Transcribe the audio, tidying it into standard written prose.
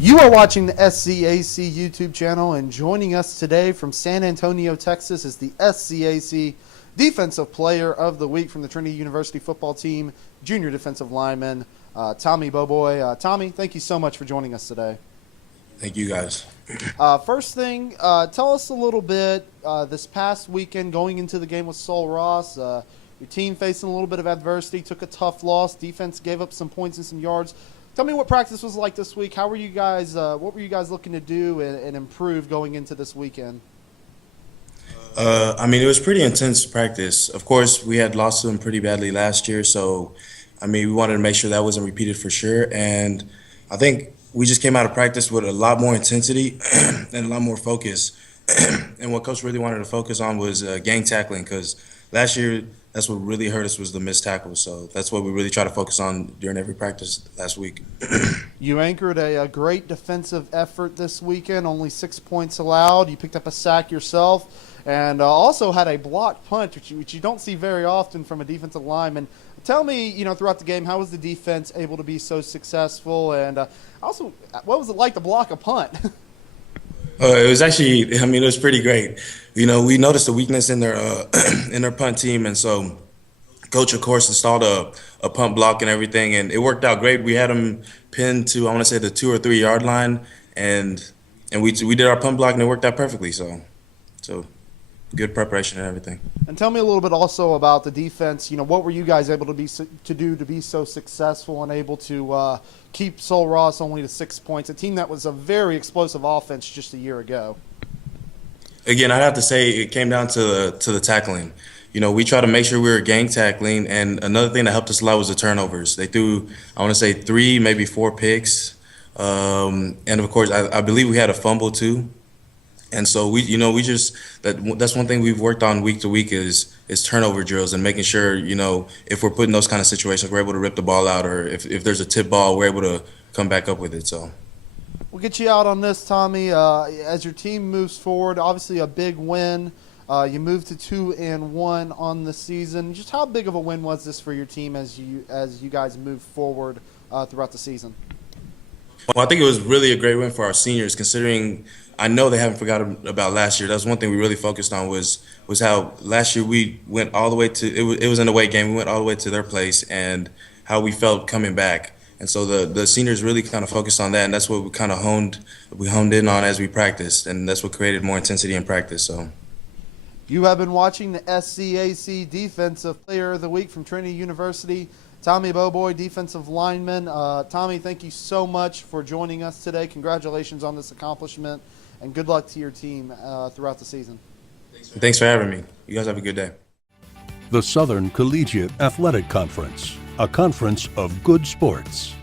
You are watching the SCAC YouTube channel, and joining us today from San Antonio, Texas is the SCAC Defensive Player of the Week from the Trinity University football team, junior defensive lineman, Tomy Boboy. Tommy, thank you so much for joining us today. Thank you, guys. First thing, tell us a little bit, this past weekend going into the game with Sul Ross, your team facing a little bit of adversity, took a tough loss, defense gave up some points and some yards. Tell me what practice was like this week. How were you guys? What were you guys looking to do and improve going into this weekend? It was pretty intense practice. Of course, we had lost them pretty badly last year, so we wanted to make sure that wasn't repeated for sure. And I think we just came out of practice with a lot more intensity and a lot more focus. And what Coach really wanted to focus on was gang tackling, because last year that's what really hurt us was the missed tackles. So that's what we really try to focus on during every practice last week. You anchored a great defensive effort this weekend, only 6 points allowed. You picked up a sack yourself and also had a blocked punt, which you don't see very often from a defensive lineman. Tell me, throughout the game, how was the defense able to be so successful? And also, what was it like to block a punt? It was actually, it was pretty great. We noticed a weakness in their in their punt team, and so Coach, of course, installed a punt block and everything, and it worked out great. We had them pinned to, I want to say, the 2 or 3 yard line, and we did our punt block, and it worked out perfectly. So good preparation and everything. And tell me a little bit also about the defense. What were you guys able to do to be so successful and able to keep Sul Ross only to 6 points, a team that was a very explosive offense just a year ago? Again, I'd have to say it came down to the tackling. We try to make sure we were gang tackling, and another thing that helped us a lot was the turnovers. They threw, I want to say, 3, maybe 4 picks, and of course, I believe we had a fumble too. And so that's one thing we've worked on week to week is turnover drills and making sure, if we're put in those kind of situations, we're able to rip the ball out, or if there's a tip ball, we're able to come back up with it. So we'll get you out on this, Tommy. As your team moves forward, obviously a big win. You moved to 2-1 on the season. Just how big of a win was this for your team as you guys move forward throughout the season? Well, I think it was really a great win for our seniors, considering I know they haven't forgotten about last year. That's one thing we really focused on was how last year we went all the way to it was an away game. We went all the way to their place, and how we felt coming back. And so the seniors really kind of focused on that, and that's what we kind of honed in on as we practiced, and that's what created more intensity in practice. So. You have been watching the SCAC Defensive Player of the Week from Trinity University, Tomy Boboy, defensive lineman. Tommy, thank you so much for joining us today. Congratulations on this accomplishment, and good luck to your team throughout the season. Thanks for having me. You guys have a good day. The Southern Collegiate Athletic Conference, a conference of good sports.